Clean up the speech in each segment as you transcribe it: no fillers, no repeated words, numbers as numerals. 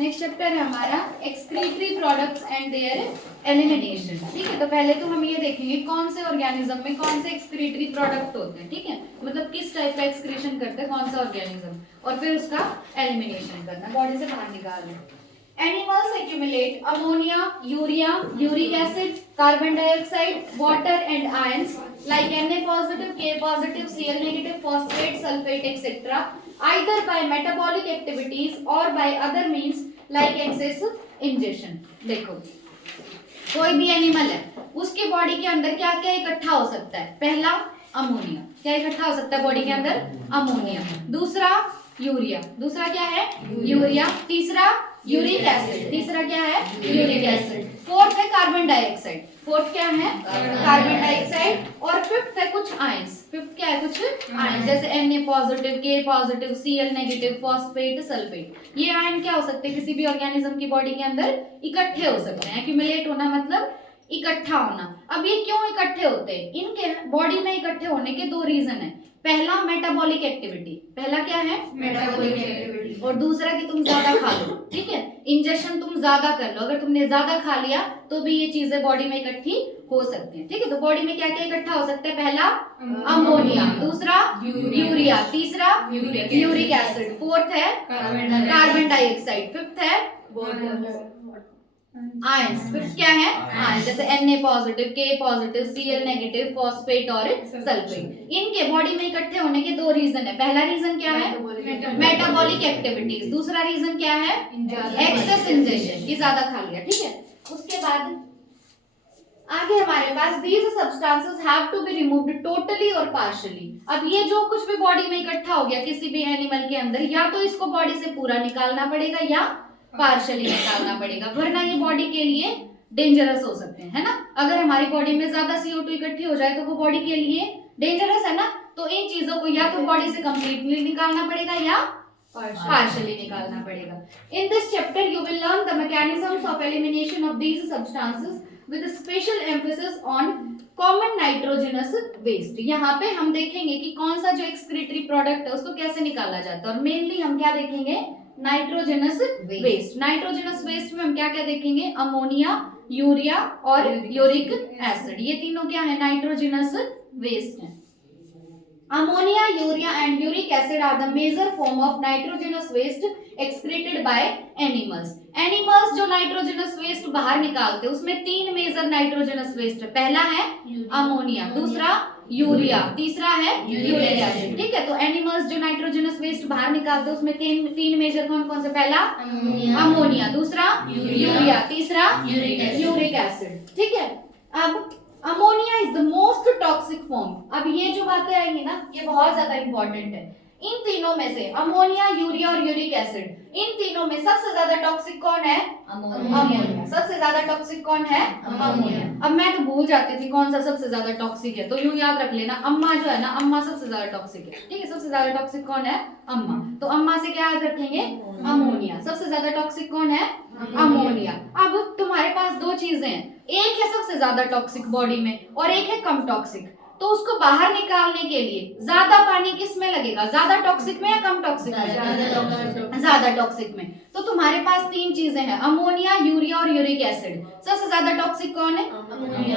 Next chapter है हमारा excretory products and there elimination. ठीक है, तो पहले तो हम ये देखेंगे कौन से ऑर्गेनिज्म में कौन से एक्सक्रीटरी प्रोडक्ट होते हैं। ठीक है, मतलब किस टाइप का एक्सक्रीशन करते हैं कौन सा ऑर्गेनिज्म, और फिर उसका एलिमिनेशन करना, बॉडी से बाहर निकालना। Animals accumulate ammonia, urea, uric acid, carbon dioxide, water and ions like Na positive, K positive, Cl negative, phosphate, sulfate, etc. either by metabolic activities or by other means like excessive ingestion। देखो, कोई भी animal है उसके body के अंदर क्या क्या इकट्ठा हो सकता है। पहला अमोनिया, क्या इकट्ठा हो सकता है बॉडी के अंदर? अमोनिया। दूसरा यूरिया, दूसरा क्या है? यूरिया। तीसरा यूरिक एसिड, तीसरा क्या है? Uric acid. फोर्थ है कार्बन डाइऑक्साइड, फोर्थ क्या है? Carbon dioxide. और फिफ्थ है कुछ आयंस, फिफ्थ क्या है? कुछ आयंस जैसे Na positive, K positive, Cl negative, phosphate, sulphate. ये आयन क्या हो सकते हैं? किसी भी ऑर्गेनिज्म की बॉडी के अंदर इकट्ठे हो सकते हैं। एक्यूमुलेट होना मतलब इकट्ठा होना। अब ये क्यों इकट्ठे होते हैं? इनके बॉडी में इकट्ठे होने के दो रीजन है। पहला मेटाबॉलिक एक्टिविटी, पहला क्या है? Metabolic activity. और दूसरा कि तुम ज्यादा खा लो। ठीक है, इंजेक्शन तुम ज्यादा कर लो, अगर तुमने ज्यादा खा लिया तो भी ये चीजें बॉडी में इकट्ठी हो सकती हैं। ठीक है, तो बॉडी में क्या क्या इकट्ठा हो सकता है? पहला अमोनिया, दूसरा यूरिया, तीसरा यूरिक एसिड, फोर्थ है कार्बन डाइऑक्साइड, फिफ्थ है आयंस। फिफ्थ क्या है? आयंस जैसे Na positive, K positive, Cl negative, phosphate और सल्फेट। इनके बॉडी में इकट्ठे होने के दो रीजन है। पहला रीजन क्या है? Metabolic activities. दूसरा रीजन क्या है? एक्सेस इंजेक्शन, कि ज्यादा खा लिया। ठीक है, उसके बाद आगे हमारे पास these substances have to be removed totally और पार्शियली। अब ये जो कुछ भी बॉडी में इकट्ठा हो गया किसी भी एनिमल के अंदर, या तो इसको बॉडी से पूरा निकालना पड़ेगा या पार्शियली निकालना पड़ेगा, वरना ये बॉडी के लिए डेंजरस हो सकते हैं, है ना। अगर हमारी बॉडी में ज्यादा CO2 इकट्ठी हो जाए तो वो बॉडी के लिए डेंजरस है ना। तो इन चीजों को या तो बॉडी से कंप्लीटली निकालना पड़ेगा या partially निकालना पड़ेगा। In this chapter you will learn the mechanisms of elimination of these substances with a special emphasis on common nitrogenous waste। यहाँ पे हम देखेंगे कि कौन सा जो excretory product है उसको कैसे निकाला जाता है, और मेनली हम क्या देखेंगे? Nitrogenous waste. नाइट्रोजनस वेस्ट में हम क्या क्या देखेंगे? अमोनिया, यूरिया और यूरिक एसिड, ये तीनों क्या है? नाइट्रोजनस वेस्ट है। Ammonia, urea and uric acid are the major form of nitrogenous waste excreted by animals। Animals जो nitrogenous waste बाहर निकालते हैं उसमें तीन मेजर nitrogenous waste है। पहला है अमोनिया, दूसरा यूरिया, तीसरा है यूरिक एसिड। ठीक है, तो एनिमल्स जो नाइट्रोजनस वेस्ट बाहर निकालते हैं उसमें तीन मेजर कौन कौन से? पहला अमोनिया, दूसरा यूरिया, तीसरा यूरिक एसिड। ठीक है, अब ammonia is the most toxic form. अब ये जो बातें आएंगी ना ये बहुत ज्यादा इंपॉर्टेंट है। इन तीनों में से अमोनिया, यूरिया और यूरिक एसिड, इन तीनों में सबसे ज्यादा टॉक्सिक कौन है? अमोनिया। सबसे ज्यादा टॉक्सिक कौन है? अमोनिया। अब मैं तो भूल जाती थी कौन सा सबसे ज्यादा टॉक्सिक है, तो यूं याद रख लेना, अम्मा जो है ना, अम्मा सबसे ज्यादा टॉक्सिक है। ठीक है, सबसे ज्यादा टॉक्सिक कौन है? अम्मा। तो अम्मा से क्या याद रखेंगे? अमोनिया। सबसे ज्यादा टॉक्सिक कौन है? अमोनिया। अब तुम्हारे पास दो चीजें हैं, एक है सबसे ज्यादा टॉक्सिक बॉडी में और एक है कम टॉक्सिक। तो उसको बाहर निकालने के लिए ज्यादा पानी किस में लगेगा? ज्यादा टॉक्सिक में या कम टॉक्सिक में? ज्यादा टॉक्सिक में। तो तुम्हारे पास तीन चीजें हैं, अमोनिया, यूरिया और यूरिक एसिड। सबसे ज्यादा टॉक्सिक कौन है?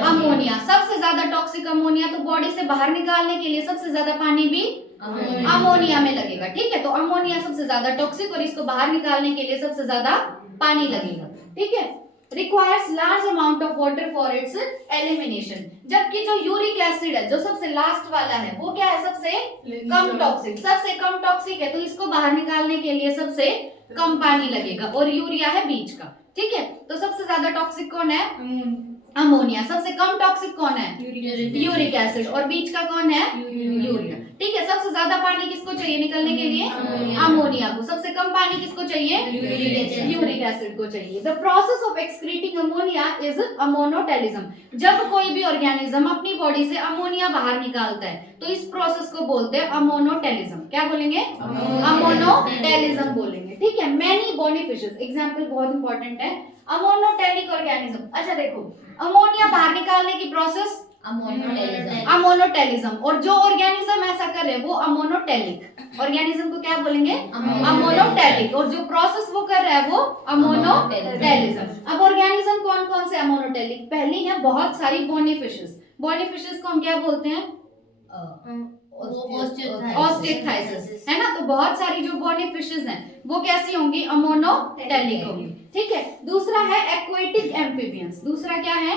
अमोनिया। सबसे ज्यादा टॉक्सिक अमोनिया, तो बॉडी से बाहर निकालने के लिए सबसे ज्यादा पानी भी अमोनिया में लगेगा। ठीक है, तो अमोनिया सबसे ज्यादा टॉक्सिक और इसको बाहर निकालने के लिए सबसे ज्यादा पानी लगेगा। ठीक है, requires large amount of water for its elimination। जबकि जो यूरिक एसिड है जो सबसे लास्ट वाला है वो क्या है? सबसे कम टॉक्सिक। सबसे कम टॉक्सिक है तो इसको बाहर निकालने के लिए सबसे कम पानी लगेगा, और यूरिया है बीच का। ठीक है, तो सबसे ज्यादा टॉक्सिक कौन है? अमोनिया। सबसे कम टॉक्सिक कौन है? Uric acid. और बीच का कौन है? यूरिया। ठीक है, सबसे ज्यादा पानी किसको चाहिए निकलने के लिए? अमोनिया को। सबसे कम पानी किसको चाहिए? यूरिक एसिड को चाहिए। The process of excreting ammonia is ammonotelism. जब कोई भी ऑर्गेनिज्म अपनी बॉडी से अमोनिया बाहर निकालता है तो इस प्रोसेस को बोलते हैं अमोनोटेलिज्म। क्या बोलेंगे? अमोनोटेलिज्म बोलेंगे। ठीक है, मैनी बोनी फिशेस, एग्जाम्पल बहुत इंपॉर्टेंट है। Ammonotelic organism. अच्छा देखो, अमोनिया बाहर निकालने की प्रोसेस अमोनोटेलिज्म। और जो ऑर्गेनिज्म ऐसा कर रहे हैं वो अमोनोटेलिक। ऑर्गेनिज्म को क्या बोलेंगे? अमोनोटेलिक। और जो प्रोसेस वो कर रहा है वो अमोनोटेलिज्म। अब ऑर्गेनिज्म कौन कौन से अमोनोटेलिक? पहली है बहुत सारी बोनीफिशेस। बोनीफिशेस को हम क्या बोलते हैं? ऑस्टियोथाइसिस, है ना। तो बहुत सारी जो बोनीफिशेस हैं वो कैसी होंगी? अमोनोटेलिक होंगी, ठीक है। दूसरा है एक्वेटिक एम्फीबियंस। दूसरा क्या है?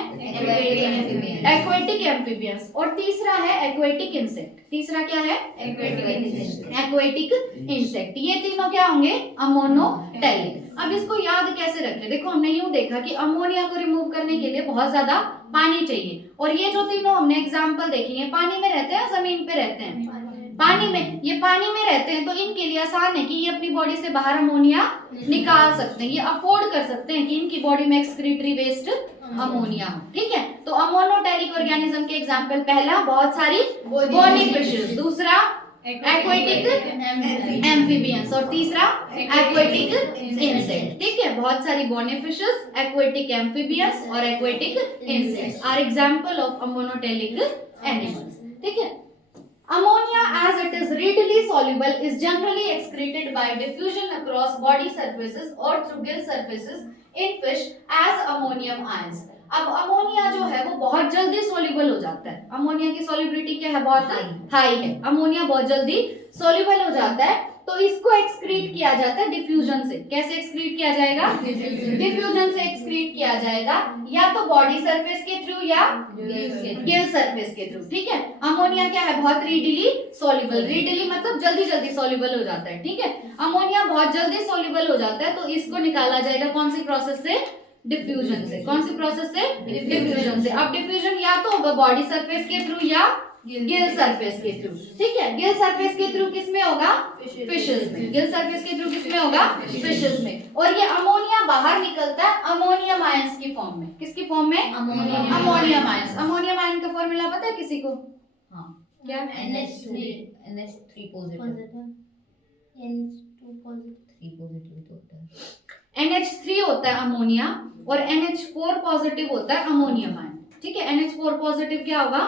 Aquatic amphibians. और तीसरा है एक्वेटिक इंसेक्ट। तीसरा क्या है? Aquatic insect. ये तीनों क्या होंगे? अमोनोटेलिक। अब इसको याद कैसे रखें? देखो हमने यूं देखा कि अमोनिया को रिमूव करने के लिए बहुत ज्यादा पानी चाहिए। और ये जो तीनों हमने एग्जाम्पल देखी है, पानी में रहते हैं, जमीन पे रहते हैं? पानी में। ये पानी में रहते हैं तो इनके लिए आसान है कि ये अपनी बॉडी से बाहर अमोनिया निकाल सकते हैं। ये अफोर्ड कर सकते हैं कि इनकी बॉडी में एक्सक्रीटरी वेस्ट अमोनिया, ठीक है। तो अमोनोटेलिक ऑर्गेनिज्म के एग्जांपल, पहला बहुत सारी बोनीफिशेस, दूसरा एक्वेटिक एम्फीबियंस और तीसरा एक्वेटिक इंसेक्ट, ठीक है। बहुत सारी बोनीफिशेस, एक्वेटिक एम्फीबियंस और aquatic insects are example of ammonotelic animals, ठीक है। Ammonia, as it is readily soluble, is generally excreted by diffusion across body surfaces or through gill surfaces in fish as ammonium ions. अब ammonia जो है वो बहुत जल्दी soluble हो जाता है। अमोनिया की सोल्यूबिलिटी क्या है? बहुत हाई है। अमोनिया बहुत जल्दी सोल्यूबल हो जाता है तो इसको एक्सक्रीट किया जाता है डिफ्यूजन से। कैसे एक्सक्रीट किया जाएगा? डिफ्यूजन से एक्सक्रीट किया जाएगा, या तो बॉडी सरफेस के थ्रू या गिल सरफेस के थ्रू, ठीक है। अमोनिया क्या है? बहुत रीडिली सोल्यूबल। रीडिली मतलब जल्दी जल्दी सोल्यूबल हो जाता है, ठीक है। अमोनिया बहुत जल्दी सोल्यूबल हो जाता है तो इसको निकाला जाएगा कौन सी प्रोसेस से? डिफ्यूजन से। कौन सी प्रोसेस से? डिफ्यूजन से। अब डिफ्यूजन या तो होगा बॉडी सरफेस के थ्रू या गिल सरफेस के थ्रू, ठीक है। गिल सरफेस के थ्रू किसमें होगा? फिशेस में। गिल सरफेस के थ्रू किसमें होगा? फिशेस में। और ये अमोनिया बाहर निकलता है अमोनियम आयंस की फॉर्म में। किसकी फॉर्म में? Ammonium ions. अमोनियम आयन का फॉर्मूला पता है किसी को? हाँ, क्या? NH3 positive. NH3 होता है अमोनिया और NH4 पॉजिटिव होता है अमोनियम आयन, ठीक है। NH4 पॉजिटिव क्या होगा?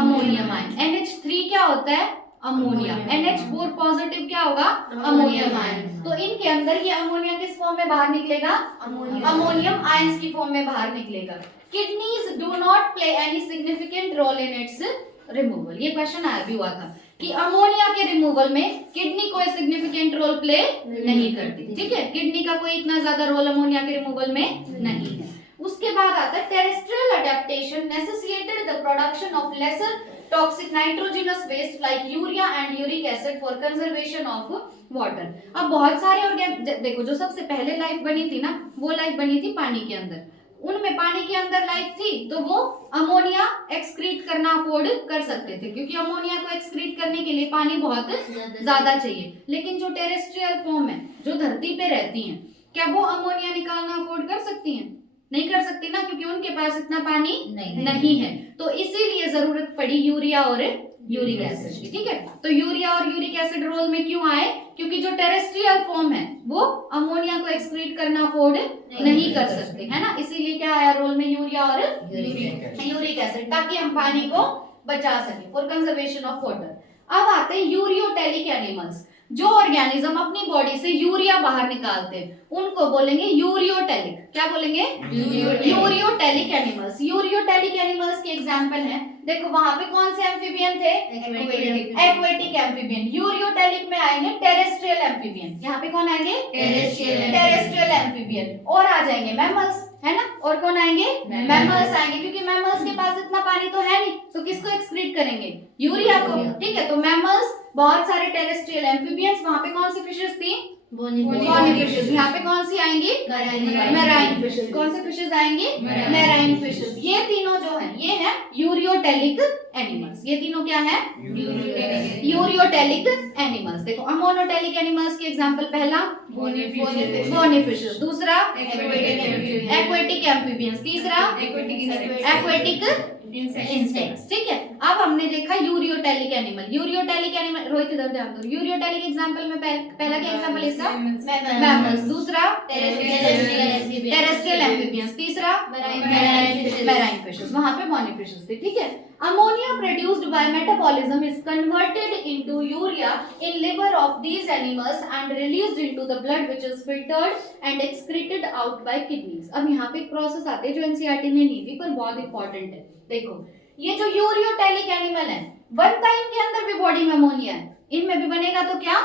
Ammonium ion. NH3 क्या होता है? अमोनिया। NH4 पॉजिटिव क्या होगा? Ammonium ion. तो इनके अंदर ये अमोनिया किस फॉर्म में बाहर निकलेगा? अमोनियम आयंस की फॉर्म में बाहर निकलेगा। Kidneys do not play any significant role in its removal. ये क्वेश्चन आया भी हुआ था कि अमोनिया के रिमूवल में किडनी कोई सिग्निफिकेंट रोल प्ले नहीं करती, ठीक है। किडनी का कोई इतना ज्यादा रोल अमोनिया के रिमूवल में नहीं है। उसके बाद आता है terrestrial adaptation necessitated the production of lesser toxic nitrogenous waste like urea and uric acid for conservation of water. अब बहुत सारे देखो, जो सबसे पहले लाइफ बनी थी ना, वो लाइफ बनी थी पानी के अंदर। उनमें पानी के अंदर लाइफ थी तो वो अमोनिया एक्सक्रीट करना अफोर्ड कर सकते थे, क्योंकि अमोनिया को एक्सक्रीट करने के लिए पानी बहुत ज्यादा चाहिए। लेकिन जो टेरेस्ट्रियल फॉर्म है, जो धरती पे रहती हैं, क्या वो अमोनिया निकालना अफोर्ड कर सकती हैं? नहीं कर सकती ना, क्योंकि उनके पास इतना पानी नहीं है। तो इसीलिए जरूरत पड़ी यूरिया और यूरिक एसिड की, ठीक है। तो यूरिया और यूरिक एसिड रोल में क्यों आए? क्योंकि जो टेरेस्ट्रियल फॉर्म है वो अमोनिया को एक्सक्रीट करना अफोर्ड नहीं कर सकते, है ना। इसीलिए क्या आया रोल में? यूरिया और यूरिक एसिड, ताकि हम पानी को बचा सके फॉर कंजर्वेशन ऑफ वाटर। अब आते हैं यूरियोटेलिक एनिमल्स। जो ऑर्गेनिज्म अपनी बॉडी से यूरिया बाहर निकालते हैं उनको बोलेंगे यूरियोटेलिक। क्या बोलेंगे? Ureotelic animals. यूरियोटेलिक एनिमल्स के एग्जांपल हैं, देखो वहां पे कौन से एम्फीबियन थे? Aquatic amphibian. यूरियोटेलिक में आएंगे टेरेस्ट्रियल एम्फीबियन। यहाँ पे कौन आएंगे? Terrestrial amphibian. और आ जाएंगे मैमल्स, है ना। और कौन आएंगे? मैमल्स आएंगे, क्योंकि मैमल्स के पास इतना पानी तो है नहीं, तो किसको एक्सक्रीट करेंगे? यूरिया को, ठीक है। तो मैमल्स, बहुत सारे टेरेस्ट्रियल एम्फीबियंस। वहां पे कौन सी फिशेस थी? फिशेस। यहाँ पे कौन सी आएंगी? Marine fishes. कौन सी फिशेस आएंगी? Marine fishes. ये तीनों जो है ये है यूरियोटेलिक एनिमल्स। ये तीनों क्या है? Ureotelic animals. देखो अमोनोटेलिक एनिमल्स के एग्जांपल, पहला बोनीफिशेस, दूसरा एक्वेटिक एम्फीबियंस, तीसरा एक्वेटिक इंसेक्ट्स। ठीक है, अब हमने देखा ureotelic animal. Ureotelic animal, Rohit इधर ध्यान दो। यूरियोटेलिक एग्जांपल में पहला क्या एग्जांपल इसका? मैमल्स। दूसरा टेरेस्ट्रियल एम्फीबियंस। तीसरा मैराइन फिशेस। वहां पे मोनिफिशेस थे। ठीक है, ammonia produced by metabolism is converted into urea in liver of these animals and released into the blood which is filtered and excreted out by kidneys। अब यहाँ पे एक प्रोसेस आती है जो एनसीईआरटी ने नहीं दी पर बहुत इंपॉर्टेंट है। देखो, ये जो यूरियोटेलिक एनिमल है बनता है, इनके अंदर भी बॉडी में अमोनिया है, इनमें भी बनेगा तो क्या?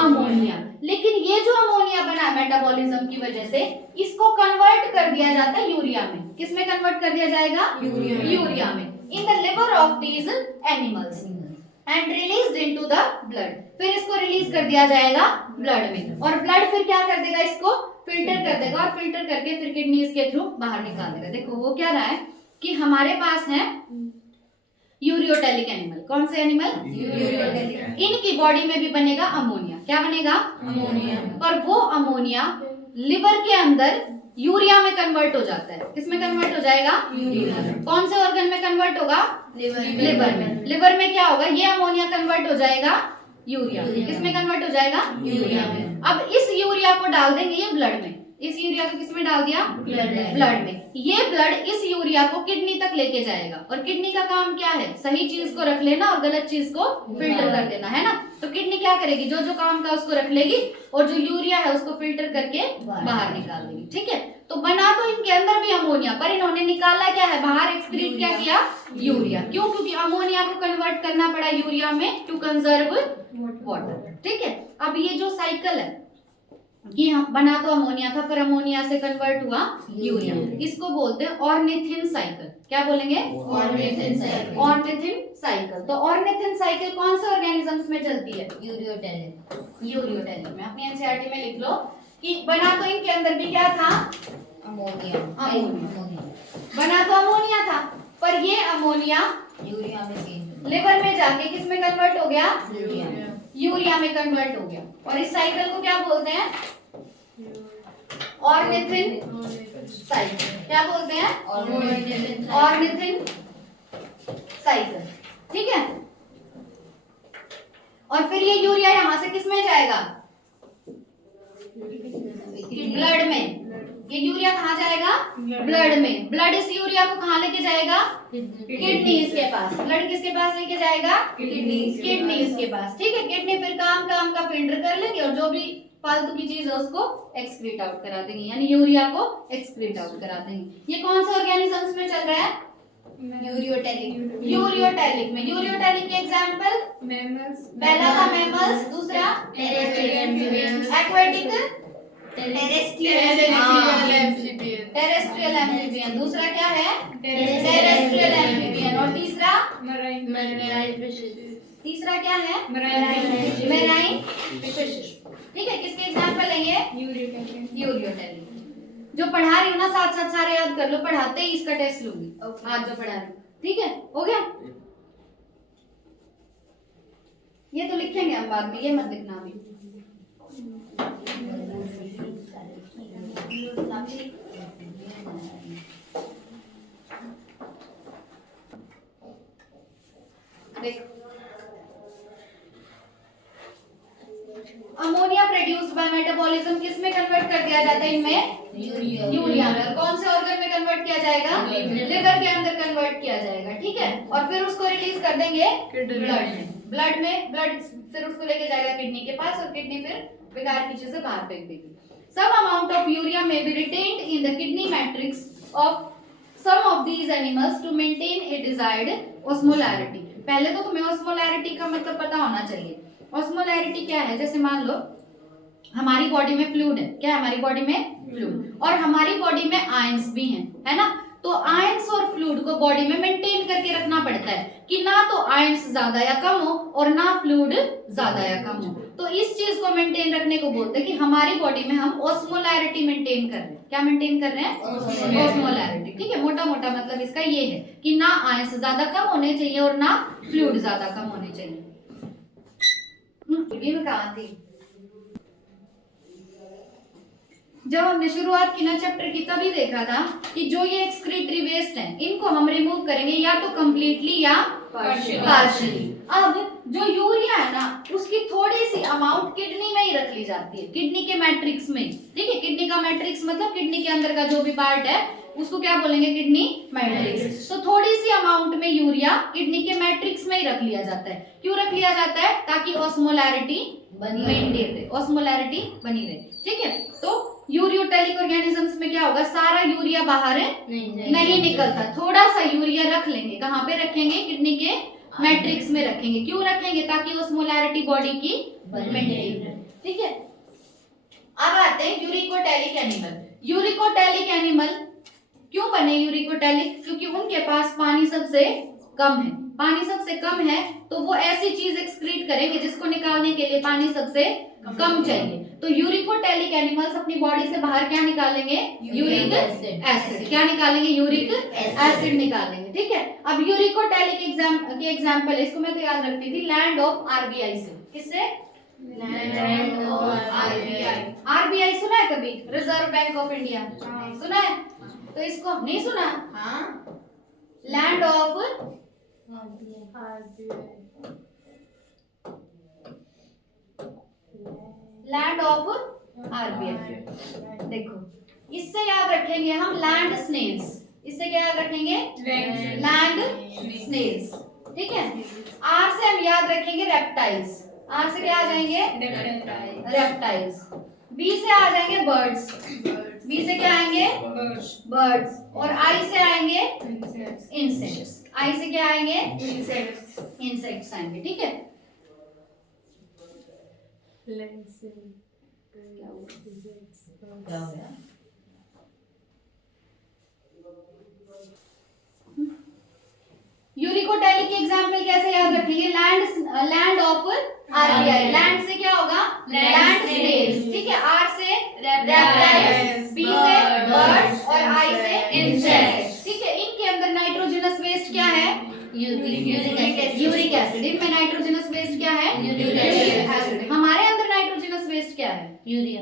अमोनिया। लेकिन ये जो अमोनिया बना मेटाबॉलिज्म की वजह से, इसको कन्वर्ट कर दिया जाता है यूरिया में। किसमें कन्वर्ट कर दिया जाएगा? यूरिया में। in the liver of these animals and released into the blood। फिर इसको रिलीज कर दिया जाएगा ब्लड में, और ब्लड फिर क्या कर देगा? इसको फिल्टर कर देगा, और फिल्टर करके फिर किडनीज के थ्रू बाहर निकाल देगा। देखो वो क्या रहा है कि हमारे पास है यूरियोटेलिक एनिमल। कौन से एनिमल? यूरियोटेलिक। इनकी बॉडी में भी बनेगा अमोनिया। क्या बनेगा? अमोनिया। पर वो अमोनिया लिवर के अंदर यूरिया में कन्वर्ट हो जाता है। किसमें कन्वर्ट हो जाएगा? यूरिया। कौन से ऑर्गन में कन्वर्ट होगा? लिवर में। लिवर में क्या होगा? ये अमोनिया कन्वर्ट हो जाएगा यूरिया। किसमें कन्वर्ट हो जाएगा? यूरिया में। अब इस यूरिया को डाल देंगे ये ब्लड में। इस यूरिया को किसमें डाल दिया? ब्लड में। ये ब्लड इस यूरिया को किडनी तक लेके जाएगा, और किडनी का काम क्या है? सही चीज को रख लेना और गलत चीज को फिल्टर कर देना, है ना? तो किडनी क्या करेगी? जो जो काम का उसको रख लेगी, और जो यूरिया है उसको फिल्टर करके बाहर निकाल देगी। ठीक है, तो बना तो इनके अंदर भी अमोनिया, पर इन्होंने निकाला क्या है बाहर? एक्सक्रीट क्या किया? यूरिया। क्यों? क्योंकि अमोनिया को कन्वर्ट करना पड़ा यूरिया में टू कंजर्व वाटर। ठीक है, अब ये जो साइकिल है कि हम बना तो अमोनिया था, पर अमोनिया से कन्वर्ट हुआ यूरिया, इसको बोलते हैं ऑर्निथिन साइकिल। क्या बोलेंगे? Ornithine cycle. Ornithine cycle. तो ऑर्निथिन साइकिल कौन से ऑर्गेनिजम्स में चलती है? यूरियोटेलिक। यूरियोटेलिक में। अपनी एनसीईआरटी में लिख लो कि बना तो इनके अंदर भी क्या था? अमोनिया। बना तो अमोनिया था, पर ये अमोनिया यूरिया में लिवर में जाके किसमें कन्वर्ट हो गया? यूरिया में कन्वर्ट हो गया। और इस साइकिल को क्या बोलते हैं? Ornithine cycle. क्या बोलते हैं? Ornithine cycle. ठीक है, और फिर ये यूरिया यहां से किसमें जाएगा? ब्लड में। ये यूरिया कहाँ जाएगा? ब्लड में। ब्लड इस यूरिया को कहाँ लेके जाएगा? किडनीज के पास। ब्लड किसके पास लेके जाएगा? किडनीज के पास। ठीक है, किडनी फिर काम का फिल्टर कर लेंगे, और जो भी फालतू की चीज है उसको एक्सक्रीट आउट करा देंगे, यानी यूरिया को एक्सक्रीट आउट करा देंगे। ये कौन से ऑर्गेनिजम्स में चल रहा है? यूरियोटेलिक। यूरियोटेलिक में। यूरियोटेलिक के एग्जांपल? मैमल्स। पहला था मैमल्स। दूसरा एक्वेटिक टेरेस्ट्रियल एम्फीबियन। दूसरा क्या है? Terrestrial amphibian. और तीसरा तीसरा क्या है? Marine fishes. ठीक है, किसके एग्जांपल है ये? यूरियोटेलिक। जो पढ़ा रही हूँ ना, साथ साथ सारे याद कर लो, पढ़ाते ही इसका टेस्ट लूंगी आज जो पढ़ा रही हूँ। ठीक है, हो गया? ये तो लिखेंगे हम बाद में, ये मत लिखना अभी। अमोनिया प्रोड्यूस्ड बाय मेटाबॉलिज्म किसमें कन्वर्ट कर दिया जाता है? इनमें यूरिया में। कौन से ऑर्गन में कन्वर्ट किया जाएगा? लिवर के अंदर कन्वर्ट किया जाएगा। ठीक है, और फिर उसको रिलीज कर देंगे ब्लड में। ब्लड फिर उसको लेके जाएगा किडनी के पास, और किडनी फिर बेकार की चीजें बाहर फेंक देगी। Some amount of urea may be retained in the kidney matrix of some of these animals to maintain a desired osmolarity। पहले तो तुम्हें osmolarity का मतलब पता होना चाहिए। osmolarity क्या है? जैसे मान लो हमारी बॉडी में फ्लूइड है। क्या है हमारी बॉडी में? फ्लूइड। और हमारी बॉडी में आयंस भी हैं, है ना? तो आयंस और फ्लूइड को बॉडी में मेंटेन करके रखना पड़ता है कि ना तो आयंस ज्यादा या कम हो, और ना फ्लूइड ज्यादा या कम हो। तो इस चीज को मेंटेन रखने को बोलते हैं कि हमारी बॉडी में हम ऑस्मोलैरिटी मेंटेन कर रहे हैं। क्या मेंटेन कर रहे हैं? ऑस्मोलैरिटी। ठीक है, मोटा मोटा मतलब इसका ये है कि ना आयंस ज्यादा कम होने चाहिए और ना फ्लूइड ज्यादा कम होने चाहिए। ये मैं कहा थी जब हमने शुरुआत की ना चैप्टर की तभी देखा था कि जो ये एक्सक्रीटरी वेस्ट है इनको हम रिमूव करेंगे या तो कंप्लीटली या पार्शियली। अब जो यूरिया है ना उसकी थोड़ी सी अमाउंट किडनी में ही रख ली जाती है, किडनी के मैट्रिक्स में। ठीक है, किडनी का मैट्रिक्स मतलब किडनी के अंदर का जो भी पार्ट है उसको क्या बोलेंगे, किडनी मैट्रिक्स। तो थोड़ी सी अमाउंट में यूरिया किडनी के मैट्रिक्स में ही रख लिया जाता है। क्यों रख लिया जाता है? ताकि ऑस्मोलैरिटी मेंटेन रहे, ऑस्मोलैरिटी बनी रहे। ठीक है, तो यूरियोटेलिक ऑर्गेनिजम्स में क्या होगा, सारा यूरिया बाहर नहीं निकलता, थोड़ा सा यूरिया रख लेंगे। कहाँ पे रखेंगे? किडनी के मैट्रिक्स में रखेंगे। क्यों रखेंगे? ताकि ऑस्मोलैरिटी बॉडी की मेंटेन रहे। ठीक है, अब आते हैं यूरिकोटेलिक एनिमल। यूरिकोटेलिक एनिमल क्यों बने यूरिकोटेलिक? क्योंकि उनके पास पानी सबसे कम है। पानी सबसे कम है तो वो ऐसी चीज एक्सक्रीट करेंगे जिसको निकालने के लिए पानी सबसे कम चाहिए। तो यूरिकोटेलिक एनिमल्स अपनी बॉडी से बाहर क्या निकालेंगे? Uric acid. क्या निकालेंगे? यूरिक एसिड निकालेंगे। ठीक है, अब यूरिकोटेलिक एग्जाम्पल इसको मैं तो याद रखती थी लैंड ऑफ आरबीआई से। किससे? Land of RBI. आरबीआई सुना है कभी? रिजर्व बैंक ऑफ इंडिया सुना है? तो इसको नहीं सुना? Land of land of RBI. देखो इससे याद रखेंगे हम लैंड स्नेल्स। इससे क्या याद रखेंगे? Land snails. ठीक है, आर से हम याद रखेंगे रेप्टाइल्स। आर से क्या आ जाएंगे? रेप्टाइल्स। बी से आ जाएंगे बर्ड्स। बी से क्या आएंगे? बर्ड्स। और आई से आएंगे इंसेक्ट्स। आई से क्या आएंगे? इंसेक्ट्स आएंगे। ठीक है, यूरिकोटेलिक के एग्जाम्पल कैसे याद रखेंगे? Land of RBI. लैंड से क्या होगा? Land snails. ठीक है, आर से रेप्टाइल्स, बी से बर्ड्स और आई से इंसेक्ट्स। ठीक है, इनके अंदर नाइट्रोजनस वेस्ट क्या है? Uric acid. इनमें नाइट्रोजनस वेस्ट क्या है? Uric acid. हमारे अंदर नाइट्रोजनस वेस्ट क्या है? यूरिया।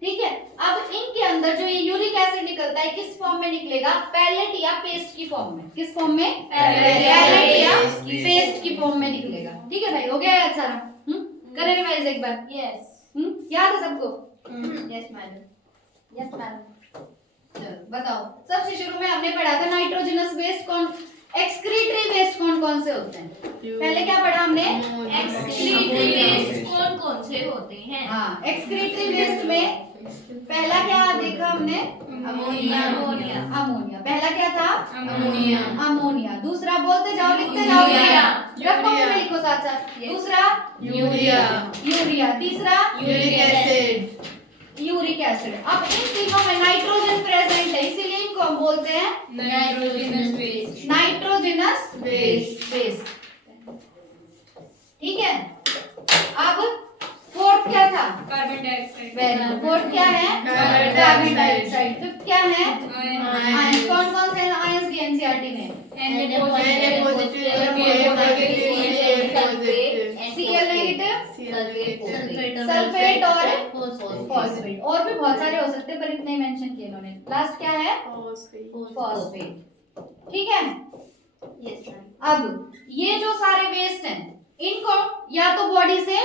ठीक है, अब इनके अंदर जो ये यूरिक एसिड निकलता है किस फॉर्म में निकलेगा? पैलेट या पेस्ट की फॉर्म में। किस फॉर्म में? पैलेट या पेस्ट की फॉर्म में निकलेगा। ठीक है भाई, हो गया याद सारा? करें रिवाइज एक बार? यस। याद है सबको? Yes madam. Yes madam. चलो बताओ, सबसे शुरू में हमने पढ़ा था नाइट्रोजनस वेस्ट कौन, एक्सक्रीटरी वेस्ट कौन कौन से होते हैं? पहले क्या पढ़ा हमने? एक्सक्रीटरी वेस्ट कौन कौन से होते हैं? हाँ, एक्सक्रीटरी वेस्ट में पहला क्या देखा हमने? अमोनिया। पहला क्या था? अमोनिया। दूसरा बोलते जाओ, लिखते जाओ, रफ कॉपी में लिखो साथ साथ। दूसरा यूरिया। तीसरा यूरिक एसिड। अब इन तीनों में नाइट्रोजन प्रेजेंट है, इसीलिए इनको हम बोलते हैं नाइट्रोजनस बेस। ठीक है, अब फोर्थ क्या था? Carbon dioxide. Very good. Fourth क्या है? Carbon dioxide. फिफ्थ क्या है? आयन। कौन कौन से आयंस दिए एनसीईआरटी में? Cl नेगेटिव, सल्फेट और फॉस्फेट। और भी बहुत सारे हो सकते हैं पर इतने मेंशन किए इन्होंने। लास्ट क्या है? फॉस्फेट। ठीक है, यस मैम। अब ये जो सारे वेस्ट हैं इनको या तो बॉडी से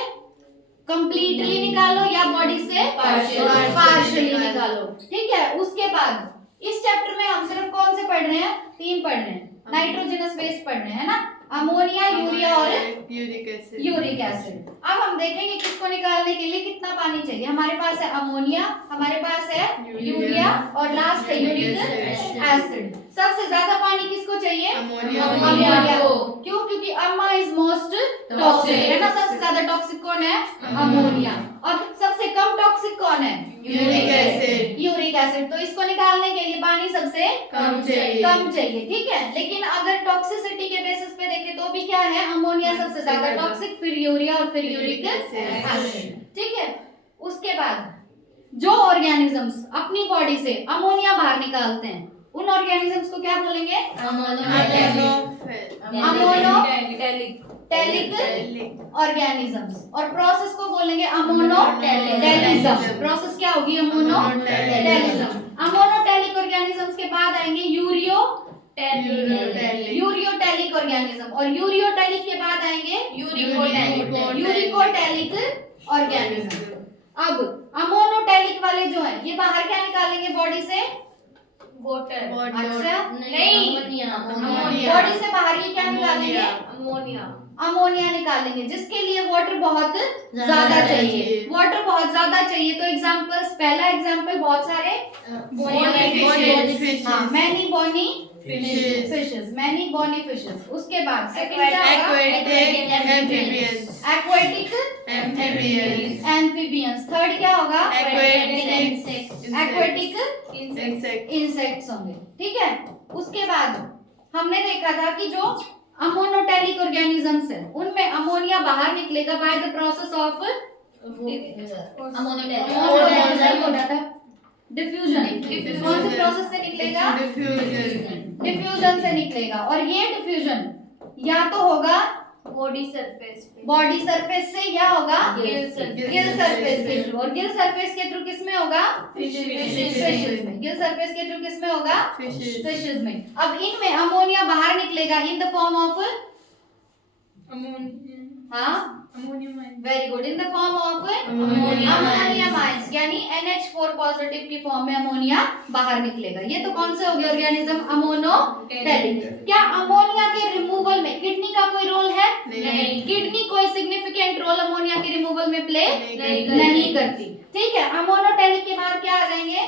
कंप्लीटली निकालो या बॉडी से पार्शियली निकालो। ठीक है, उसके बाद इस चैप्टर में हम सिर्फ कौन से पढ़ रहे हैं? 3 पढ़ रहे हैं। नाइट्रोजनस वेस्ट पढ़ रहे हैं ना, अमोनिया, यूरिया और यूरिक एसिड। अब हम देखेंगे किसको निकालने के लिए कितना पानी चाहिए। हमारे पास है अमोनिया, हमारे पास है यूरिया और लास्ट है यूरिक एसिड। सबसे ज्यादा पानी किसको चाहिए? अमोनिया को। क्यों? क्योंकि अम्मा इज मोस्ट टॉक्सिक है ना, सबसे ज्यादा टॉक्सिक कौन है? अमोनिया। और सबसे कम टॉक्सिक कौन है? Uric acid. तो इसको निकालने के लिए पानी सबसे कम चाहिए। ठीक है, लेकिन अगर टॉक्सिसिटी के बेसिस पे देखें तो भी क्या है? अमोनिया सबसे ज्यादा टॉक्सिक, फिर यूरिया और फिर यूरिक एसिड। ठीक है, उसके बाद जो ऑर्गेनिजम्स अपनी बॉडी से अमोनिया बाहर निकालते हैं उन ऑर्गेनिजम्स को क्या बोलेंगे? अमोनोटेलिक ऑर्गेनिजम्स, और प्रोसेस को बोलेंगे अमोनोटेलिज्म। प्रोसेस क्या होगी? अमोनोटेलिज्म। अमोनोटेलिक ऑर्गेनिजम्स के बाद आएंगे यूरियोटेलिक ऑर्गेनिज्म, और यूरियोटेलिक के बाद आएंगे यूरिकोटेलिक ऑर्गेनिज्म। अब अमोनोटेलिक वाले जो है ये बाहर क्या निकालेंगे बॉडी से? वाटर। अच्छा नहीं, बॉडी से बाहर ये क्या निकालेंगे? अमोनिया निकालेंगे, जिसके लिए वाटर बहुत ज्यादा चाहिए। वाटर बहुत ज्यादा चाहिए तो एग्जांपल्स, पहला एग्जांपल बहुत सारे many bony fishes, many bony fishes. उसके बाद सेकंड क्या होगा? Aquatic amphibians. थर्ड क्या होगा? एक्वेटिक इंसेक्ट्स होंगे। ठीक है, उसके बाद हमने देखा था कि जो अमोनोटेलिक ऑर्गेनिजम्स है उनमें अमोनिया बाहर निकलेगा by the process of diffusion. कौन से प्रोसेस से निकलेगा? डिफ्यूजन से निकलेगा, और ये डिफ्यूजन या तो होगा बॉडी सरफेस से या होगा गिल गिल सरफेस के थ्रू, और गिल सरफेस के थ्रू किस में होगा? फिशेस में। गिल सरफेस के थ्रू किस में होगा? फिशेस में। अब इनमें अमोनिया बाहर निकलेगा in the form of very good, in the form of ammonia mines, यानी NH4 पॉजिटिव की फॉर्म में अमोनिया बाहर निकलेगा। ये तो कौन से हो गए ऑर्गेनिज्म? अमोनोटेलिक। क्या अमोनिया के रिमूवल में किडनी का कोई रोल है? नहीं। किडनी कोई सिग्निफिकेंट रोल अमोनिया के रिमूवल में प्ले नहीं करती। ठीक है, अमोनोटेलिक के बाद क्या आ जाएंगे?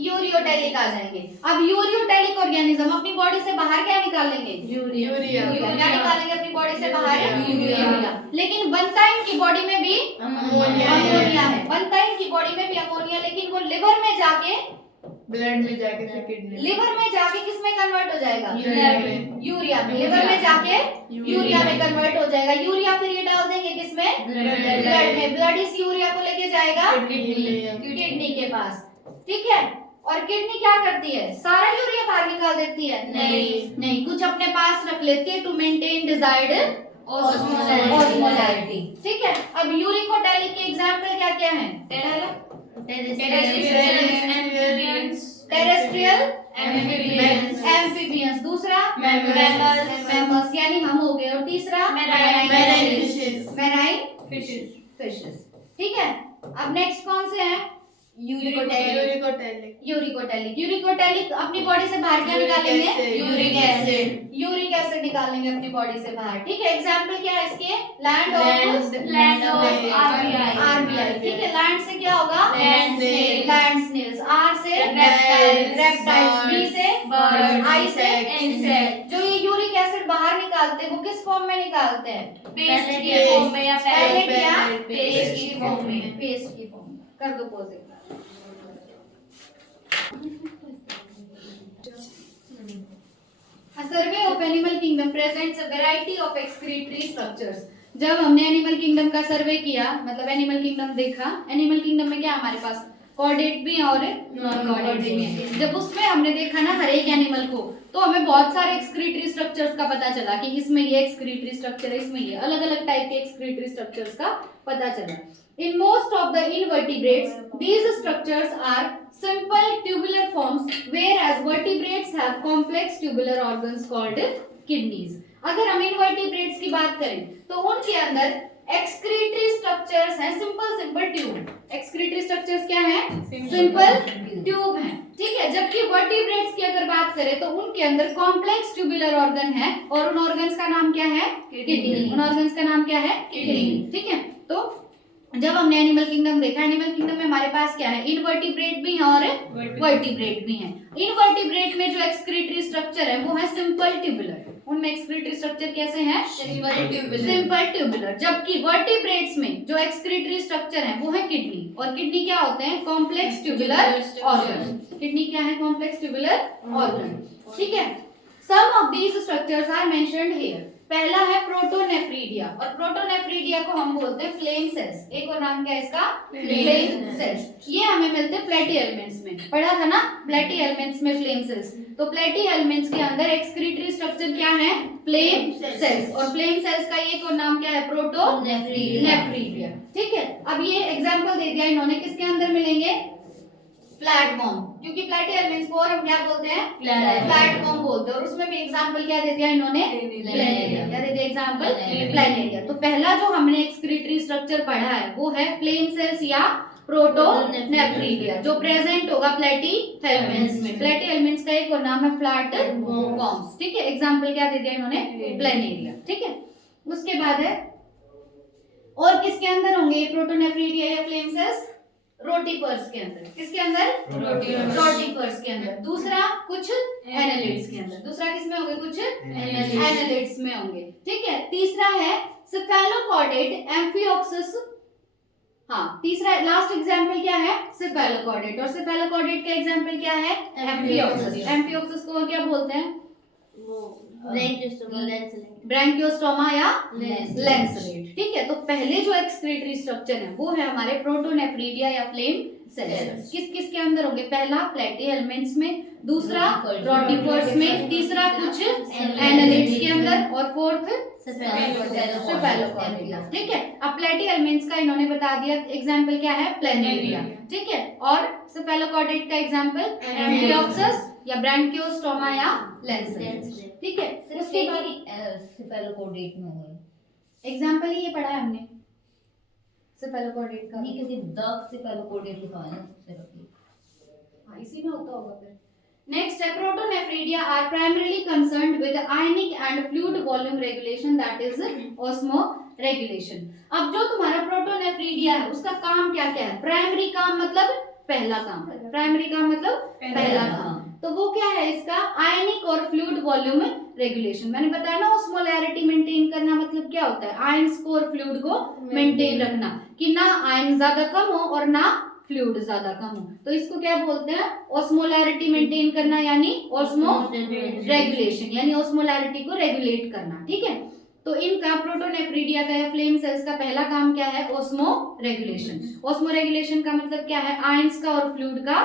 यूरियोटेलिक आ जाएंगे। अब यूरियोटेलिक ऑर्गेनिज्म अपनी बॉडी से बाहर क्या निकालेंगे? यूरिया। क्या निकालेंगे अपनी बॉडी से बाहर? यूरिया। लेकिन बनता इनकी बॉडी में भी अमोनिया है, बनता इनकी बॉडी में भी अमोनिया, लेकिन वो लिवर में जाके ब्लड में जाके फिर किडनी लिवर में जाके किस में कन्वर्ट हो जाएगा? यूरिया में। लिवर में जाके यूरिया यूरिया में कन्वर्ट हो जाएगा। यूरिया फिर ये डाल देंगे किसमें? ब्लड में। ब्लड इस यूरिया को लेके जाएगा किडनी के पास। ठीक है, और किडनी क्या करती है? सारा यूरिया बाहर निकाल देती है? नहीं, कुछ अपने पास रख लेती है टू मेंटेन डिजायर्ड ऑस्मोलैरिटी। ठीक है, अब यूरिकोटेलिक के एग्जांपल क्या क्या हैं? टेरेस्ट्रियल एम्फीबियंस, दूसरा मैमल्स यानी हम हो गए, और तीसरा मैराइन फिशेस। ठीक है, अब नेक्स्ट कौन से हैं? यूरिकोटेलिक अपनी बॉडी से बाहर क्या निकालेंगे? यूरिक एसिड निकालेंगे अपनी बॉडी से बाहर। ठीक है, एग्जांपल क्या है इसके? Land of RBI। ठीक है, लैंड से क्या होगा? Land snails. R से रेप्टाइल्स, B से I से इंसेक्ट। जो ये यूरिक एसिड बाहर निकालते हैं वो किस फॉर्म में निकालते हैं? पेस्ट की फॉर्म में या पहले क्या? पेस्ट की फॉर्म में। पेस्ट की फॉर्म में। कर दो posing. A survey of animal kingdom presents a variety of excretory structures. जब हमने एनिमल किंगडम का सर्वे किया, मतलब एनिमल किंगडम देखा, एनिमल किंगडम में क्या हमारे पास कॉर्डेट भी है और नॉन कॉर्डेट भी है। जब उसमें हमने देखा ना हर एक एनिमल को, तो हमें बहुत सारे एक्सक्रीटरी स्ट्रक्चर्स का पता चला कि इसमें ये एक्सक्रीटरी स्ट्रक्चर है, इसमें ये अलग अलग टाइप के एक्सक्रीटरी स्ट्रक्चर्स का पता चला। In most of the invertebrates, these structures are simple tubular forms, whereas vertebrates have complex tubular organs called kidneys. अगर हम invertebrates की बात करें तो उनके अंदर excretory structures हैं, simple tube। excretory structures क्या हैं? simple tube हैं। ठीक है, जबकि vertebrates की अगर बात करें तो उनके अंदर complex tubular organ है, और उन organs का नाम क्या है? किडनी। उन organs का नाम क्या है? किडनी। ठीक है, तो जब हमने एनिमल किंगडम देखा, एनिमल किंगडम में हमारे पास क्या है? इनवर्टिब्रेट भी है और वर्टिब्रेट भी है। इनवर्टिब्रेट में जो एक्सक्रीटरी स्ट्रक्चर है वो है सिंपल ट्यूबुलर। उनमें एक्सक्रीटरी स्ट्रक्चर कैसे हैं? Simple tubular. जबकि वर्टिब्रेट्स में जो एक्सक्रीटरी स्ट्रक्चर है वो है किडनी, और किडनी क्या होते हैं? Complex tubular organ. किडनी क्या है? Complex tubular organ. ठीक है, some of these structures are mentioned here. पहला है प्रोटोनेफ्रीडिया, और प्रोटोनेफ्रीडिया को हम बोलते हैं फ्लेम सेल्स। एक और नाम क्या है इसका? Flame cells. ये हमें मिलते हैं प्लेटी एलिमेंट्स में। में पढ़ा था ना प्लेटी एलिमेंट्स में फ्लेम सेल्स। तो प्लेटी एलिमेंट्स के अंदर एक्सक्रीटरी स्ट्रक्चर क्या है? Flame cells. और फ्लेम सेल्स का एक और नाम क्या है? प्रोटोनेफ्रिडिया। ठीक है, अब ये एग्जांपल दे दिया इन्होंने, किसके अंदर मिलेंगे? प्लेटफॉर्म, क्योंकि प्लेटी एलिमेंट्स को और हम क्या बोलते हैं? प्लेटफॉर्म बोलते हैं। और उसमें भी एग्जांपल क्या दे दिया इन्होंने? प्लेनेरिया। क्या दे दिया एग्जांपल? प्लेनेरिया। तो पहला जो हमने एक्सक्रीटरी स्ट्रक्चर पढ़ा है वो है फ्लेम सेल्स या प्रोटोनेफ्रिडिया, जो प्रेजेंट होगा प्लेटी एलिमेंट्स में। प्लेटी एलिमेंट्स का एक और नाम है प्लैटफॉर्म्स। ठीक है, एग्जांपल क्या दे दिया इन्होंने? प्लेनेरिया। ठीक है, उसके बाद है और किसके अंदर होंगे ये प्रोटोनेफ्रिडिया या फ्लेम सेल्स? रोटिफर्स के अंदर। किसके अंदर? रोटिफर्स के अंदर। दूसरा कुछ एनालिड्स के अंदर। दूसरा किसमें होंगे? कुछ एनालिड्स में होंगे। ठीक है, तीसरा है सेफेलोकॉर्डेट एम्फिओक्सिस। हाँ, तीसरा लास्ट एग्जांपल क्या है? सेफेलोकॉर्डेट। और सेफेलोकॉर्डेट का एग्जांपल क्या है? एम्फिओक्सिस। एम्फिओक्सिस को क्या बोलते हैं? ब्रैंकियोस्टोमा या लैंसलेट। ठीक है, तो पहले जो एक्सक्रीटरी स्ट्रक्चर है वो है हमारे प्रोटोनेफ्रिडिया या फ्लेम सेल्स। किस किस के अंदर होंगे? पहला प्लेटी एलिमेंट्स में, दूसरा रोटिफर्स में, तीसरा कुछ एनालिड्स के अंदर और फोर्थ सेफेलोकॉर्डिया। ठीक है, अब प्लेटी एलिमेंट्स का इन्होंने बता दिया एग्जांपल क्या है? प्लेनेरिया। ठीक है, और सेफेलोकॉर्डेट का एग्जांपल एम्फिओक्सिस या ब्रैंकियोस्टोमा या लैंसलेट। ठीक है, उसके बाद सेफेलोकॉर्डेट में होंगे। एग्जांपल ही ये पढ़ा है हमने सेफेलोकॉर्डेट का। नहीं, क्योंकि द सेफेलोकॉर्डेट लिखा है ना सिर्फ। हाँ, इसी में होता होगा फिर। नेक्स्ट है protonephridia are primarily concerned with ionic and fluid volume regulation, that is osmoregulation. अब जो तुम्हारा प्रोटोनेफ्रिडिया है उसका काम क्या क्या है? प्राइमरी काम मतलब पहला काम। प्राइमरी काम मतलब पहला काम। तो वो क्या है इसका? आयनिक और फ्लूइड वॉल्यूम रेगुलेशन। मैंने बताया ना ऑस्मोलैरिटी मेंटेन करना मतलब क्या होता है? आयंस को और फ्लूइड को मेंटेन रखना, कि ना आयन ज्यादा कम हो और ना फ्लूइड ज्यादा कम हो। तो इसको क्या बोलते हैं? ऑस्मोलैरिटी मेंटेन करना, यानी ऑस्मो रेगुलेशन, यानी ऑस्मोलैरिटी को रेगुलेट करना। ठीक है, तो इनका प्रोटोनेफ्रिडिया का या फ्लेम सेल्स का पहला काम क्या है? Osmo regulation. ऑस्मो रेगुलेशन का मतलब क्या है? आयंस का और फ्लूइड का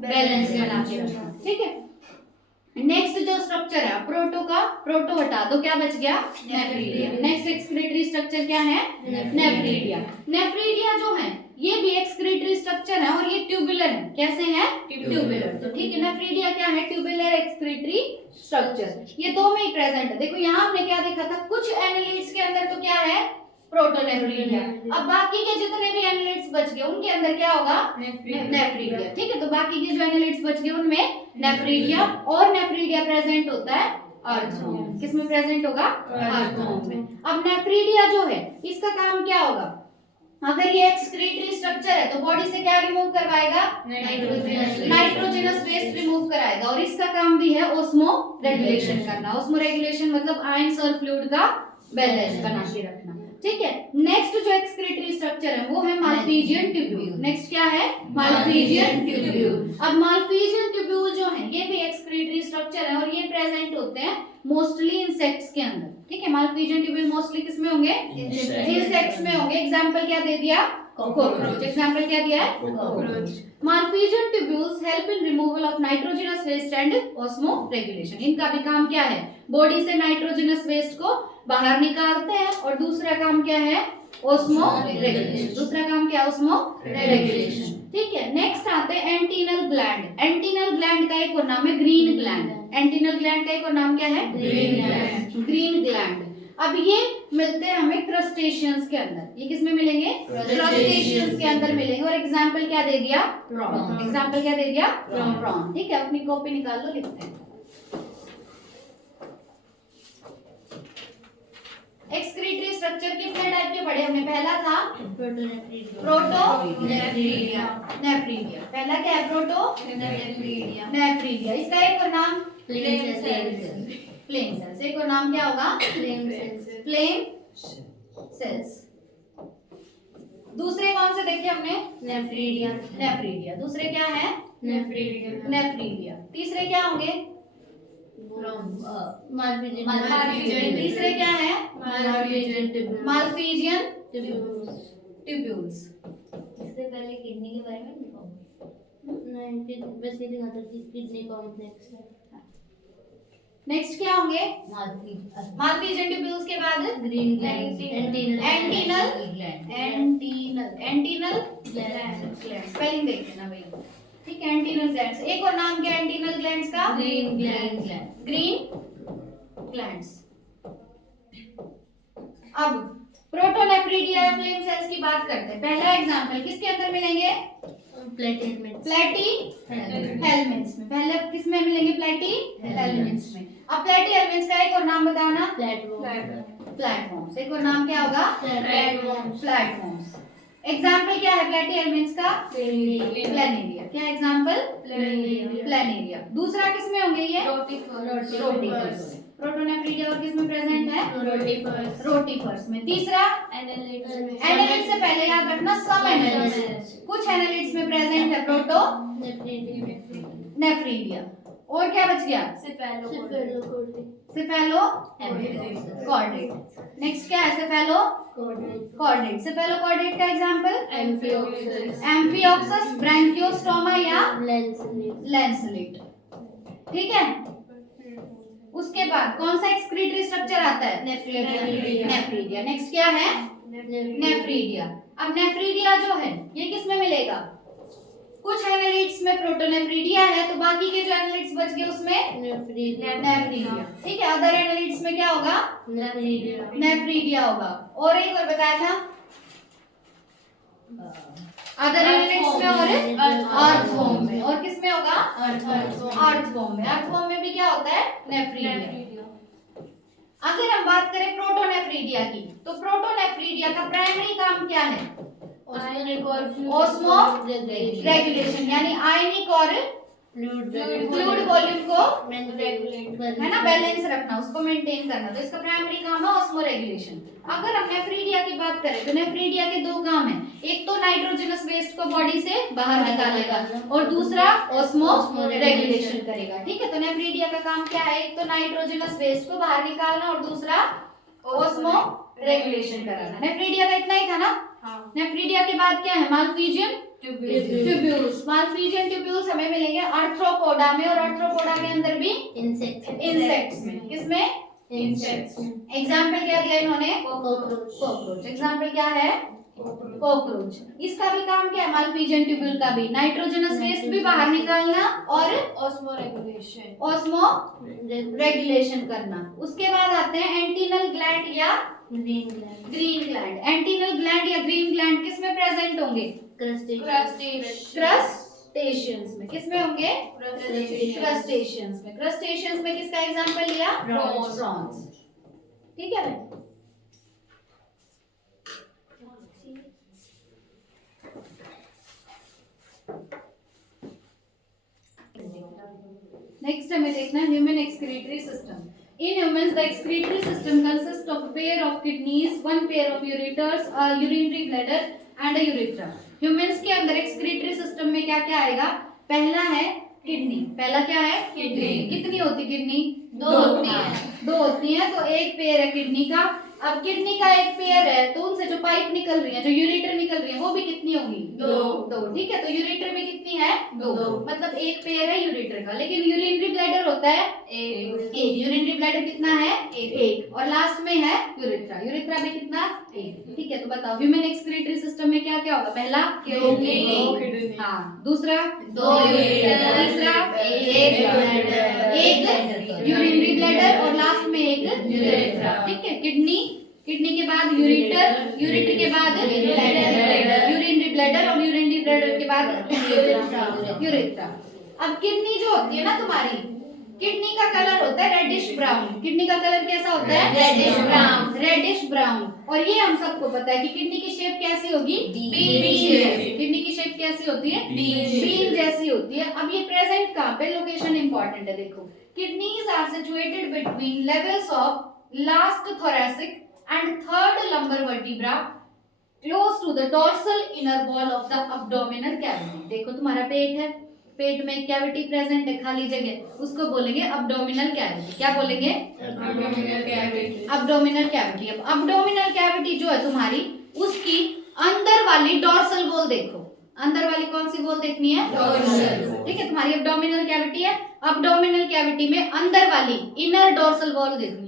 बैलेंस बना के रखना। ठीक है, नेक्स्ट जो स्ट्रक्चर है प्रोटो का, प्रोटो हटा दो, क्या बच गया? नेफ्रिडिया। नेक्स्ट एक्सक्रीटरी स्ट्रक्चर क्या है? नेफ्रिडिया। नेफ्रिडिया जो है ये भी एक्सक्रीटरी स्ट्रक्चर है और ये ट्यूबुलर है। कैसे है? ट्यूबुलर। तो ठीक है, नेफ्रिडिया क्या है? Tubular excretory structure. ये दो में ही प्रेजेंट है। देखो यहाँ हमने क्या देखा था? कुछ एनालिड्स के अंदर तो क्या है? प्रोटोनेफ्रिडिया। अब बाकी के जितने भी एनालिड्स बच गए उनके अंदर क्या होगा? नेफ्रिडिया। ठीक है, तो बाकी के जो एनालिड्स बच गए उनमें नेफ्रिडिया, और नेफ्रिडिया प्रेजेंट होता है अर्थोम। किसमें प्रेजेंट होगा? अर्थोम में। अब नेफ्रिडिया जो है इसका काम क्या होगा? अगर ये एक्सक्रीटरी स्ट्रक्चर है तो बॉडी से क्या रिमूव करवाएगा? नाइट्रोजनस वेस्ट रिमूव कराएगा। और इसका काम भी है ऑस्मो रेगुलेशन करना। ऑस्मो रेगुलेशन मतलब आयंस और फ्लूइड का बैलेंस बना के रखना। ठीक है, नेक्स्ट जो एक्सक्रीटरी स्ट्रक्चर है वो है माल्पीजियन ट्यूब्यूल। नेक्स्ट क्या है? माल्पीजियन ट्यूब्यूल। अब माल्पीजियन ट्यूब्यूल जो है ये भी एक्सक्रीटरी स्ट्रक्चर है और ये प्रेजेंट होते हैं मोस्टली इंसेक्ट्स के अंदर। ठीक है, माल्पीजियन ट्यूब्यूल मोस्टली किसमें होंगे? इंसेक्ट्स में होंगे। एग्जांपल क्या दे दिया? कॉकरोच। एग्जांपल क्या दिया है? Cockroach. Malpighian tubules help in removal of nitrogenous waste and osmoregulation. इनका भी काम क्या है? बॉडी से नाइट्रोजनस वेस्ट को बाहर निकालते हैं। और दूसरा काम क्या है? Osmo regulation. दूसरा काम क्या है? Osmo regulation. ठीक है, नेक्स्ट आते हैं एंटीनल ग्लैंड। एंटीनल ग्लैंड का एक और नाम है ग्रीन ग्लैंड। एंटीनल ग्लैंड का एक और नाम क्या है? Green gland. Green gland. अब ये मिलते हैं हमें क्रस्टेशियंस के अंदर। ये किसमें मिलेंगे? क्रस्टेशियंस के अंदर मिलेंगे। और एग्जांपल क्या दे दिया? प्रॉन। एग्जांपल क्या दे दिया? प्रॉन। ठीक है, अपनी कॉपी निकाल लो, लिखते हैं। एक्सक्रीटरी स्ट्रक्चर कितने टाइप के पढ़े हमने? पहला था प्रोटोनेफ्रिडिया। नेफ्रिडिया पहला क्या है? प्रोटोनेफ्रिडिया। नेफ्रिडिया। इसका एक और नाम फ्लेम सेल्स। एक और नाम क्या होगा? Flame cells. दूसरे कौन से देखे हमने? नेफ्रिडिया। दूसरे क्या है? नेफ्रिडिया। तीसरे क्या होंगे? तीसरे क्या है? माल्पीजियन ट्यूब्यूल्स। इससे पहले किडनी के बारे में किडनी कॉम्प्लेक्स है। नेक्स्ट क्या होंगे? मालफिजियन ट्यूब्यूल्स के बाद green gland, antennal gland, spelling देख लेना भैया, ठीक है। एंटीनल ग्लैंड्स, एक और नाम क्या है एंटीनल ग्लैंड्स का? Green gland, green glands. अब प्रोटोनेफ्रिडिया या फ्लेम सेल्स की बात करते हैं। पहला एग्जांपल किसके अंदर मिलेंगे? प्लेटिहेल्मिन्थ प्लेटीहेल्मिन्थ्स में। पहले किस में मिलेंगे? प्लेटीहेल्मिन्थ्स में। अब प्लेटीहेल्मिन्थ्स का एक और नाम बताना। प्लैटफॉर्म्स। एक और नाम क्या होगा? प्लैटफॉर्म्स। एग्जांपल क्या है प्लेटीहेल्मिन्थ्स का? प्लेनेरिया। क्या एग्जांपल? प्लेनेरिया। दूसरा किस में होंगे ये? रोटिफर्स। प्रोटोनेफ्रिडिया और किस में प्रेजेंट है? रोटिफर्स में। तीसरा एनालिड्स से पहले याद रखना सम एनालिड्स, कुछ एनालिड्स में प्रेजेंट है प्रोटोनेफ्रिडिया। और क्या बच गया? सेफेलोकॉर्डेट। नेक्स्ट क्या है? सेफेलोकॉर्डेट। सेफेलोकॉर्डेट का एग्जांपल? एम्फिओक्सस, ब्रैंकियोस्टोमा या लैंसलेट। ठीक है। उसके बाद कौन सा एक्सक्रीटरी स्ट्रक्चर आता है? नेफ्रीडिया। नेक्स्ट क्या है? नेफ्रीडिया। अब नेफ्रीडिया जो है ये किस में मिलेगा? कुछ एनालिड्स में प्रोटोनेफ्रिडिया है, तो बाकी के जो एनालिड्स बच गए उसमें नेफ्रीडिया। ठीक है। अदर एनालिड्स में क्या होगा? नेफ्रीडिया होगा। और एक और बताया था अदर एनालिड्स में और अर्थवॉर्म में। और किस में होगा? अर्थवॉर्म में। अर्थवॉर्म में भी क्या होता है? नेफ्रीडिया। अगर हम बात करें प्रोटोनेफ्रिडिया की, तो प्रोटोनेफ्रिडिया का प्राइमरी काम क्या है? ऑस्मो रेगुलेशन, यानी आयनिक और फ्लूइड वॉल्यूम को है ना बैलेंस रखना, उसको मेंटेन करना। तो इसका प्राइमरी काम है ऑस्मो रेगुलेशन। अगर हम नेफ्रीडिया की बात करें तो नेफ्रीडिया के दो काम हैं। एक तो नाइट्रोजनस वेस्ट को बॉडी से बाहर निकालेगा और दूसरा ऑस्मो रेगुलेशन करेगा। ठीक है। तो नेफ्रीडिया का काम क्या है? एक तो नाइट्रोजनस वेस्ट को बाहर निकालना और दूसरा ऑस्मो रेगुलेशन कराना। नेफ्रीडिया का इतना ही था ना। नेफ्रीडिया के बाद क्या है? Malpighian tubules. मालफिजियन ट्यूब्यूल्स हमें मिलेंगे आर्थ्रोपोडा में, और आर्थ्रोपोडा के अंदर भी इंसेक्ट्स में। किसमें? इंसेक्ट्स। एग्जांपल क्या दिया इन्होंने? कॉकरोच। एग्जांपल क्या है? कॉकरोच। इसका भी काम क्या है? मालफिजियन ट्यूब्यूल का भी नाइट्रोजनस वेस्ट भी बाहर निकालना और ऑस्मो रेगुलेशन करना। उसके बाद आते हैं एंटीनल ग्लैंड या ग्रीन ग्लैंड। एंटीनल ग्लैंड या ग्रीन ग्लैंड किस में प्रेजेंट होंगे? क्रस्टेशियंस में। किस में होंगे? क्रस्टेशियंस में। क्रस्टेशियंस में किसका एग्जांपल लिया? प्रॉन्स। ठीक है भाई। नेक्स्ट हमें देखना है human excretory system. In humans, the excretory system consists of a pair of kidneys, one pair of ureters, a urinary bladder, and a urethra. Humans के अंदर excretory system में क्या क्या आएगा? पहला है किडनी। पहला क्या है? किडनी। कितनी होती किडनी? दो होती है। तो एक पेयर है किडनी का। अब किडनी का एक पेयर है तो उनसे जो पाइप निकल रही है, जो यूरेटर निकल रही है, वो भी कितनी होगी? दो। ठीक है। तो यूरेटर में कितनी है? दो। मतलब एक पेयर है यूरेटर का। लेकिन यूरिनरी ब्लैडर होता है एक। यूरिनरी ब्लैडर कितना है? एक। और लास्ट में है यूरेथ्रा। यूरेथ्रा भी कितना? एक। ठीक है। तो बताओ ह्यूमन एक्सक्रीटरी सिस्टम में क्या क्या होगा? पहला किडनी, हाँ। दूसरा दो यूरेटर, तीसरा एक यूरिनरी ब्लैडर और लास्ट में एक यूरेथ्रा। ठीक है। किडनी के बाद यूरेटर, यूरेटर के बाद ब्लैडर, यूरिनरी ब्लैडर और यूरिनरी ब्लैडर के बाद यूरेथ्रा। अब किडनी जो होती है ना तुम्हारी, किडनी का कलर होता है रेडिश ब्राउन। किडनी का कलर कैसा होता है? Reddish brown. और ये हम सबको पता है कि किडनी की शेप कैसी होगी? बीन जैसी। किडनी की शेप कैसी होती है? बीन जैसी होती है। अब ये प्रेजेंट कहाँ पे? लोकेशन इंपॉर्टेंट है। देखो, kidneys are situated between levels of last thoracic and third lumbar vertebra close to the dorsal inner wall of the abdominal cavity. देखो तुम्हारा पेट है, पेट में एक कैविटी प्रेजेंट है, खाली जगह, उसको बोलेंगे अब्डोमिनल कैविटी। क्या बोलेंगे? Abdominal cavity. अब अब्डोमिनल कैविटी जो है तुम्हारी, उसकी अंदर वाली डोर्सल वॉल देखो, अंदर वाली कौन सी वॉल देखनी है? Dorsal। ठीक है, तुम्हारी एब्डोमिनल कैविटी है, एब्डोमिनल कैविटी में अंदर वाली इनर डोर्सल वॉल देखनी है।